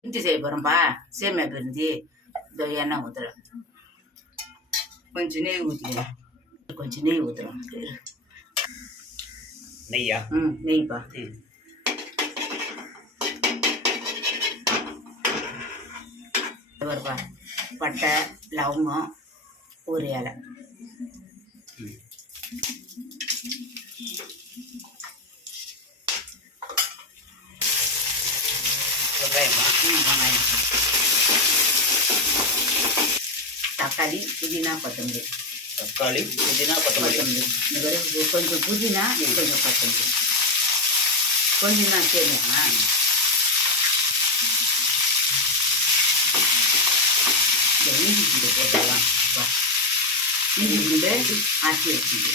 பிரிஞ்சி செய்ய போகிறோம்ப்பா. சேமியா பிரிஞ்சி. இந்த எண்ணெய் ஊற்றுறேன், கொஞ்சம் நெய் ஊற்றிக்கிறேன், கொஞ்சம் நெய் ஊற்றுறோம். நெய்யா? நெய்ப்பா. வருப்பா, பட்டை, லவங்கம், ஒரு இலை. வெங்காயமா? வெங்காயம், தக்காளி, புதினா, கொத்தமல்லி. தக்காளி, புதினா, கொத்தமல்லி. இந்த கொஞ்சம் புதினா, கொஞ்சம் கொத்தமல்லி, கொஞ்சம் தான் சேமியா. இந்த இஞ்சி பூண்டு போட்டுடலாம். இஞ்சி பூண்டு ஆச்சி வச்சுது.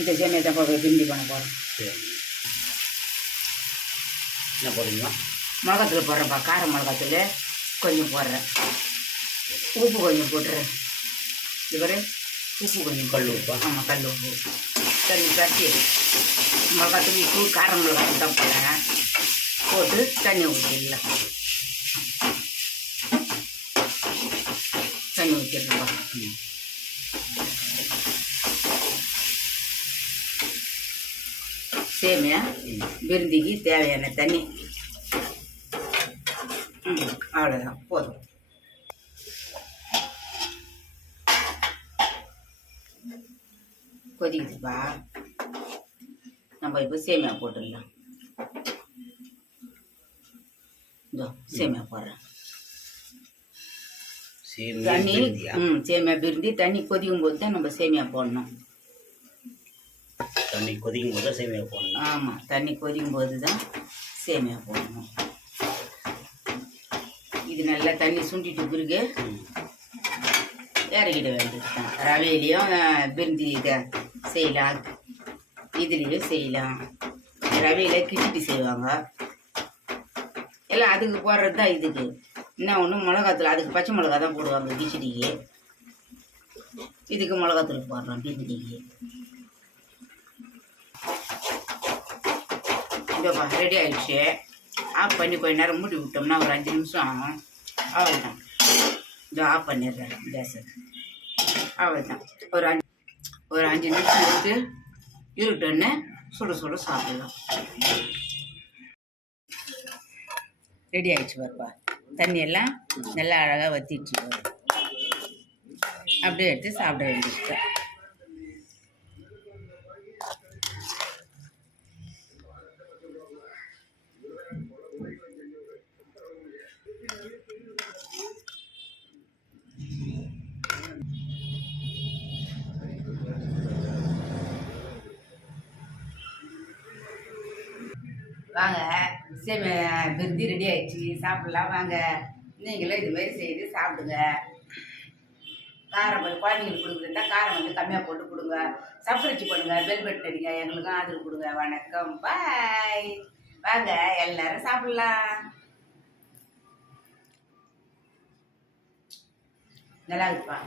இந்த சேமியா தான் பிரிஞ்சி பண்ண போகிறோம். என்ன போடுறீங்களா? மிளகாத்தூள் போடுறேன்ப்பா, கார மிளகாத்தூள் கொஞ்சம் போடுறேன், உப்பு கொஞ்சம் போட்டுறேன். இது உப்பு கொஞ்சம், கல் உப்பா? ஆமாம், கல் உப்பு. தண்ணி கட்டி மிளகாத்தூள், உப்பு, கார மிளகாத்தூள் தான் போடுறேன். போட்டு தண்ணி ஊற்றிடலாம். தண்ணி ஊற்றிடுறேன்ப்பா. சேமியா பிரிஞ்சிக்கு தேவையான தண்ணி அவ்வளோதான், போதும். கொதிக்குதுப்பா, நம்ம இப்போ சேமியா போட்டுடலாம். இதோ சேமியா போடுறேன். தண்ணி சேமியா பிரிஞ்சி தண்ணி கொதிக்கும் போது தான் நம்ம சேமியா போடணும். தண்ணி கொதிக்கும் போது தான் சேமியா போடணும். ஆமாம், தண்ணி கொதிக்கும் போது தான் சேமியா போடணும். இது நல்லா தண்ணி சுண்டிட்டு பிறகு இறக்கிட வேண்டியது தான். ரவையிலையும் பிரிஞ்சி இதை செய்யலாம், இதுலேயும் செய்யலாம். ரவையில் கிச்சிடி செய்வாங்க எல்லாம், அதுக்கு போடுறது தான். இதுக்கு என்ன ஒன்று மிளகாத்தூள், அதுக்கு பச்சை மிளகா தான் போடுவாங்க கிச்சடிக்கு. இதுக்கு மிளகாத்தூள் போடுறோம் பிரிஞ்சிக்கு. இதோப்பா ரெடி ஆகிடுச்சு. ஆஃப் பண்ணி கொஞ்ச நேரம் மூடி விட்டோம்னா ஒரு 5 நிமிஷம் ஆகும். அவ்வளோதான். இதோ ஆஃப் பண்ணிடுறேன் கேஸை. அவ்வளோதான். ஒரு 5 நிமிஷம் எடுத்து இருட்டோன்னு சுட சுட சாப்பிடலாம். ரெடி ஆகிடுச்சு பாருப்பா. தண்ணியெல்லாம் நல்லா அழகாக வற்றிடுச்சு. அப்படியே எடுத்து சாப்பிட வேண்டியது. வாங்க, சேமியா பிரிஞ்சி ரெடி ஆயிடுச்சு, சாப்பிடலாம் வாங்க. நீங்களும் இது மாதிரி செய்து சாப்பிடுங்க. காரம் குழந்தைங்களுக்கு கொடுக்குறதா காரம் வந்து கம்மியாக போட்டு கொடுங்க. சப்ஸ்கிரைப் பண்ணுங்க, பெல் பட்டன் அடிங்க, எங்களுக்கும் ஆதரவு கொடுங்க. வணக்கம், பாய். வாங்க எல்லாரும் சாப்பிடலாம். நல்லா இருக்குப்பா.